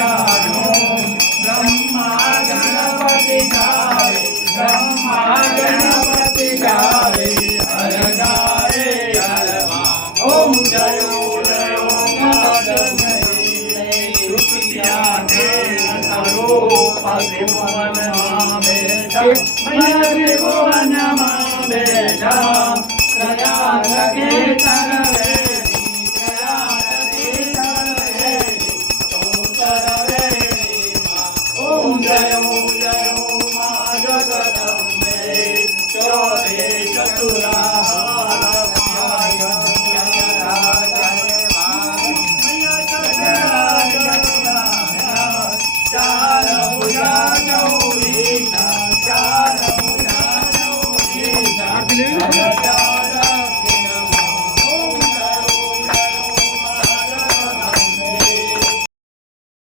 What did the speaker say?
જાનો બ્રહ્મા ગણપતિ ગાવે બ્રહ્મા ગણપતિ ગાવે હર ગાવે હરમાં ઓમ જયો જયો નાદ સ્વરૂપ ત્રિભુવનમાં બેઠા ત્રિભુવનમાં બેઠા પ્રયાસ કે તરવે